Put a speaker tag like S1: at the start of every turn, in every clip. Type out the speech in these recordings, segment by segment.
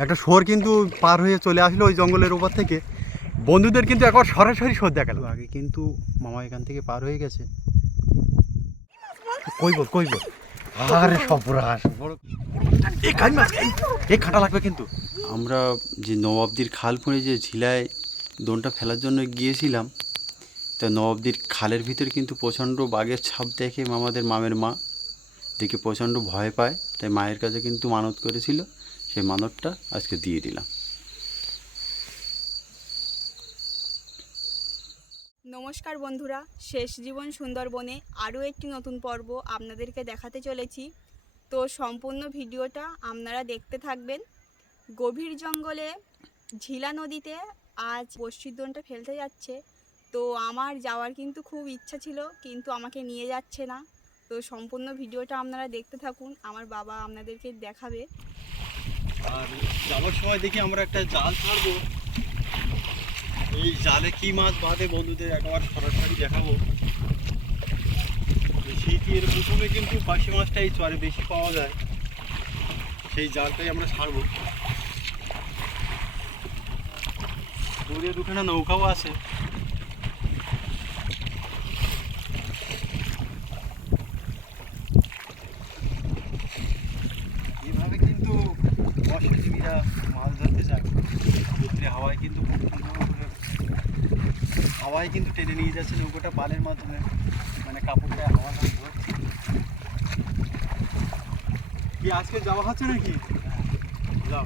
S1: একটা শোর কিন্তু পার হয়ে চলে আসলো ওই জঙ্গলের ওপর থেকে। বন্ধুদের কিন্তু একবার সরাসরি শোর দেখা দেখাল আগে কিন্তু মামা এখান থেকে পার হয়ে গেছে। কইব কইব আরে বড় এই কান মাছ এই- এই খাটা লাগবে কিন্তু। আমরা যে নবাবদির খাল ফুঁড়ে যে ঝিলায় দোনটা ফেলার জন্য গিয়েছিলাম তা নবাবদির খালের ভিতরে কিন্তু প্রচণ্ড বাঘের ছাপ দেখে মামাদের মামের মা দেখে প্রচণ্ড ভয় পায় তাই মায়ের কাছে কিন্তু মানত করেছিল। সেই মানতটা আজকে দিয়ে দিলাম।
S2: নমস্কার বন্ধুরা, শেষ জীবন সুন্দরবনে আরও একটি নতুন পর্ব আপনাদেরকে দেখাতে চলেছি। তো সম্পূর্ণ ভিডিওটা আপনারা দেখতে থাকবেন। গভীর জঙ্গলে, ঝিলা নদীতে আজ বস্তির ফেলতে যাচ্ছে। তো আমার যাওয়ার কিন্তু খুব ইচ্ছা ছিল, কিন্তু আমাকে নিয়ে যাচ্ছে না। তো সম্পূর্ণ ভিডিওটা আপনারা দেখতে থাকুন, আমার বাবা আপনাদেরকে দেখাবে।
S1: আর যাওয়ার সময় দেখি আমরা একটা জাল ছাড়বো। এই জালে কি মাছ বাঁধে বন্ধুদের? একবার সরাসরি দেখাবো। শীতের প্রথমে কিন্তু পাশি মাছটা এই চরে বেশি পাওয়া যায়। সেই জালটাই আমরা ছাড়বো। দূরে দুখানা নৌকাও আছে এভাবে কিন্তু মৎস্যজীবীরা মাছ ধরতে যায় সমুদ্রে হাওয়ায় কিন্তু খুব সুন্দর করে হাওয়ায় কিন্তু টেনে নিয়ে যাচ্ছে নৌকোটা পালের মাধ্যমে। মানে কাপড়টা হাওয়া কি আজকে যাওয়া হচ্ছে নাকি? যাও।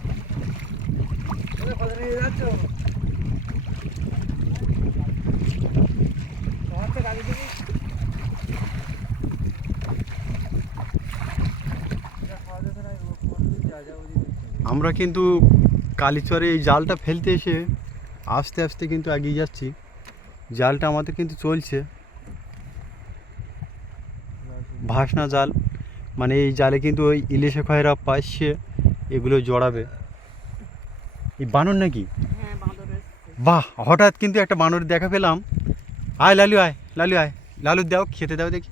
S1: আমরা কিন্তু কালীচরে এই জালটা ফেলতে এসে আস্তে আস্তে কিন্তু এগিয়ে যাচ্ছি। জালটা আমাদের কিন্তু চলছে। ভাসনা জাল মানে এই জালে কিন্তু ওই ইলিশে খয়রা পাশে এগুলো জড়াবে। এই বানর নাকি?
S2: হ্যাঁ
S1: বাহ হঠাৎ কিন্তু একটা বানর দেখা পেলাম। আয় লালু আয় লালু আয়। লালু দাও খেতে দাও দেখি।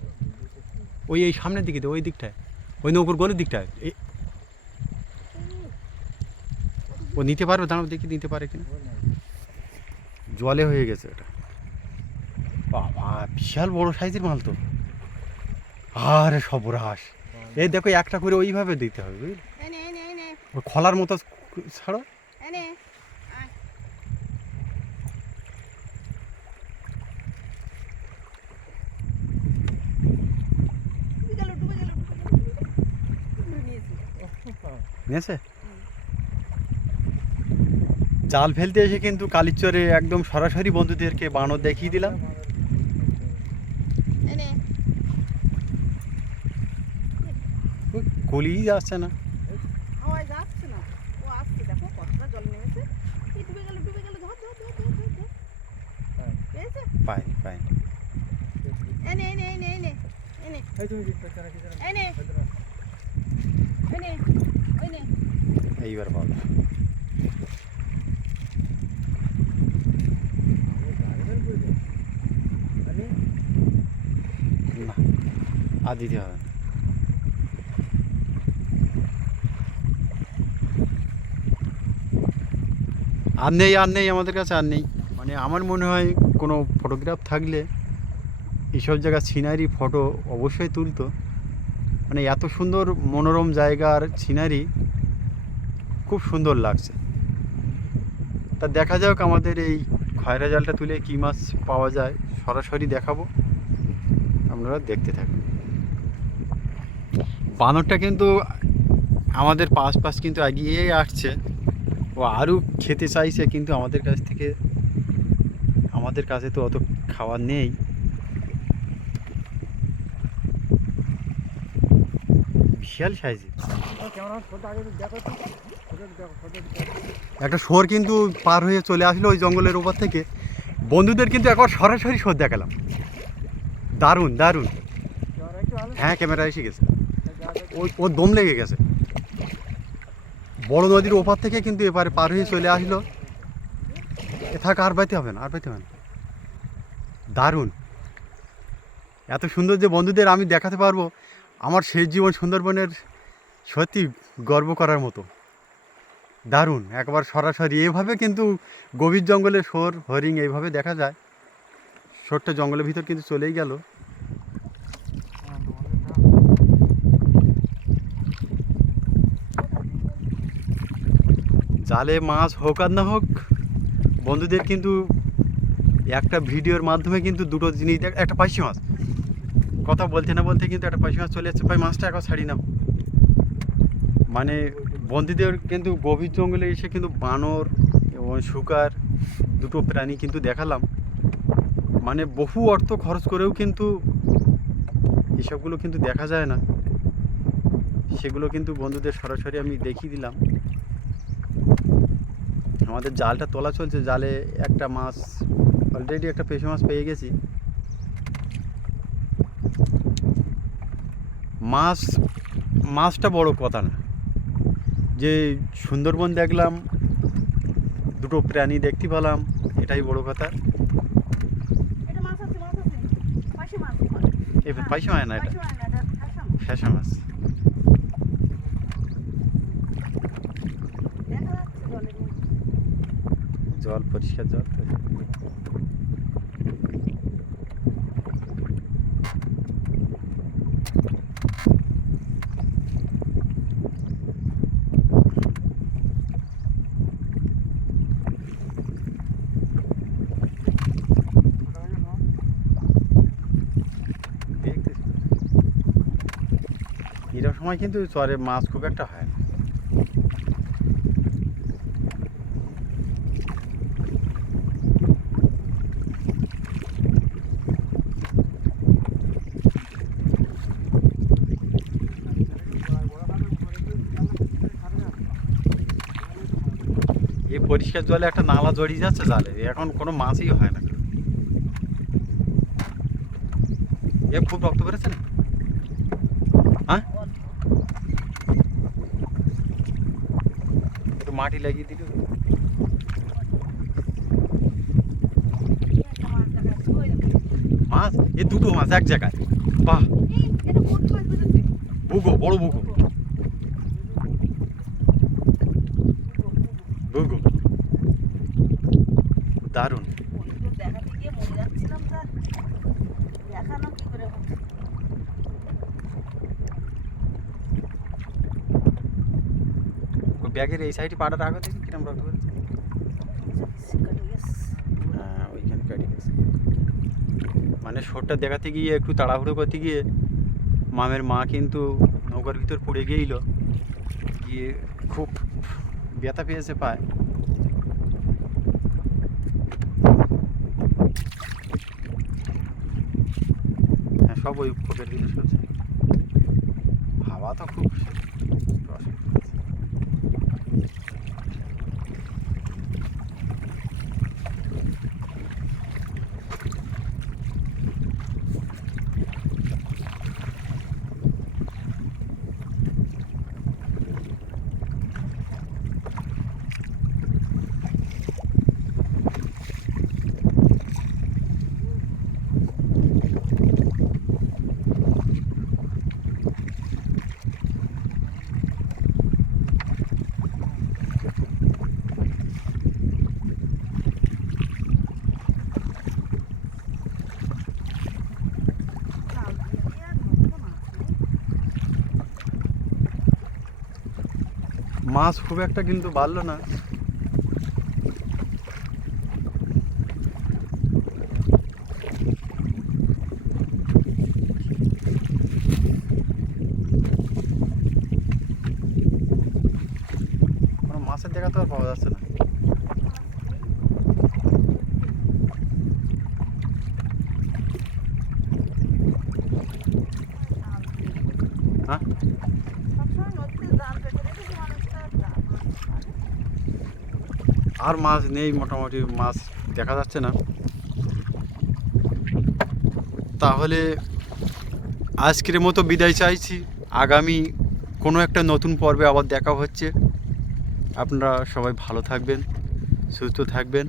S1: ওই এই সামনের দিকে ওই দিকটায়। ওই নৌকর গলির দিকটায়। ও নিতে পারবে? দাঁড়াও দেখি নিতে পারে কিনা। জলে হয়ে গেছে এটা। বিশাল বড় সাইজের মাল তো। আরে সবরাস এই দেখো একটা করে ওইভাবে দিতে হবে বুঝলি? খলার মতো ছাড়ো। নিয়েছে? জাল ফেলতে এসে কিন্তু কালিচরে একদম সরাসরি বন্ধুদেরকে বানর দেখিয়ে দিলাম
S2: এনে
S1: ওই গলিই যাচ্ছে না।
S2: হাওয়ায় যাচ্ছে না। ও আসছে দেখো কতটা জল নেমেছে। এই ডুবে গেল ডুবে গেল ধর ধর ধর ধর ধর পেয়েছে?
S1: পায়নি পায়নি
S2: এনে এনে এনে এনে এনে এনে এনে এনে
S1: এইবার না আর দিতে হবে আর নেই আর নেই, আমাদের কাছে আর নেই। মানে আমার মনে হয় কোনো ফটোগ্রাফ থাকলে এইসব জায়গার সিনারি ফটো অবশ্যই তুলতো। মানে এত সুন্দর মনোরম জায়গার সিনারি খুব সুন্দর লাগছে। তা দেখা যাক আমাদের এই খয়রা জালটা তুলে কী মাছ পাওয়া যায়। সরাসরি দেখাবো। আপনারা দেখতে থাকুন। বানরটা কিন্তু আমাদের পাশ পাশ কিন্তু এগিয়ে আসছে। ও আরও খেতে চাইছে, কিন্তু আমাদের কাছ থেকে, আমাদের কাছে তো অত খাবার নেই। বিশাল সাইজে। একটা শোর কিন্তু পার হয়ে চলে আসলো ওই জঙ্গলের ওপর থেকে। বন্ধুদের কিন্তু একবার সরাসরি শোর দেখালাম। দারুণ দারুণ। হ্যাঁ ক্যামেরা এসে গেছে। ওর দম লেগে গেছে। বড় নদীর ওপার থেকে কিন্তু এবারে পার হয়ে চলে আসলো। এ থাক আর পাইতে হবে না, আর পাইতে হবে না। দারুণ। এত সুন্দর যে বন্ধুদের আমি দেখাতে পারব, আমার শেষ জীবন সুন্দরবনের সত্যি গর্ব করার মতো। দারুণ। একবার সরাসরি এইভাবে কিন্তু গভীর জঙ্গলে শোর হরিণ এইভাবে দেখা যায়। শোরটা জঙ্গলের ভিতর কিন্তু চলেই গেল। জালে মাছ হোক আর না হোক, বন্ধুদের কিন্তু একটা ভিডিওর মাধ্যমে কিন্তু দুটো জিনিস দেখ একটা পাইসি মাছ। কথা বলতে না বলতে কিন্তু একটা পাইসি মাছ চলে যাচ্ছে ভাই, মাছটা একবার ছাড়ি নাও। মানে বন্ধুদের কিন্তু গভীর জঙ্গলে এসে কিন্তু বানর এবং শুকার দুটো প্রাণী কিন্তু দেখালাম। মানে বহু অর্থ খরচ করেও কিন্তু এসবগুলো কিন্তু দেখা যায় না। সেগুলো কিন্তু বন্ধুদের সরাসরি আমি দেখিয়ে দিলাম। আমাদের জালটা তোলা চলছে জালে একটা মাছ অলরেডি একটা পেশো মাছ পেয়ে গেছি। মাছ মাছটা বড় কথা না। যে সুন্দরবন দেখলাম দুটো প্রাণী দেখতে পেলাম এটাই বড় কথা। পাইসা হয় না এটা?
S3: পাশে হয় না এটা খাসাম
S1: ফ্যাশা মাছ
S3: দেখা যাচ্ছে জলের মধ্যে
S1: জল পরিষ্কার জল। এরকম সময় কিন্তু চরে মাছ খুব একটা হয় না এই পরিষ্কার জলে একটা নালা জড়িয়ে যাচ্ছে জালে এখন কোনো মাছই হয় না। এ খুব রক্ত বেরোচ্ছে না? হ্যাঁ? একটু মাটি লাগিয়ে দিল
S3: মাছ?
S1: এ দুটো মাছ এক জায়গায়। বাহ। বুগো বড় বুগো দারুণ
S3: বন্ধুদের দেখাতে গিয়ে মরে যাচ্ছিলাম স্যার দেখানো কি করে হচ্ছে
S1: ওই ব্যাগের এই সাইডে পাটা রাখো দেখি কিরম রক্ত বেরোচ্ছে হ্যাঁ ওইখানে কেটে গেছে। মানে শোরটা দেখাতে গিয়ে একটু তাড়াহুড়ো করতে গিয়ে মামের মা কিন্তু নৌকার ভিতর পড়ে গিয়েছিল গিয়ে খুব ব্যথা পেয়েছে পায় হ্যাঁ সব ওই খোপের ভিতরে চলছে হাওয়া তো খুব অসুবিধা আছে।
S3: জাল দিয়ে দিয়ে আর নতুন মাছ নেই।
S1: মাছ খুব একটা কিন্তু বাড়লো না। কোনো মাছের দেখা তো আর পাওয়া যাচ্ছে না হ্যাঁ
S3: সবসময় নদীতে জাল পেতে রেখেছি মানুষটা জাল মাছ পারে।
S1: আর মাছ নেই মোটামুটি, মাছ দেখা যাচ্ছে না। তাহলে আজকের মতো বিদায় চাইছি। আগামী কোনো একটা নতুন পর্বে আবার দেখা হচ্ছে। আপনারা সবাই ভালো থাকবেন, সুস্থ থাকবেন।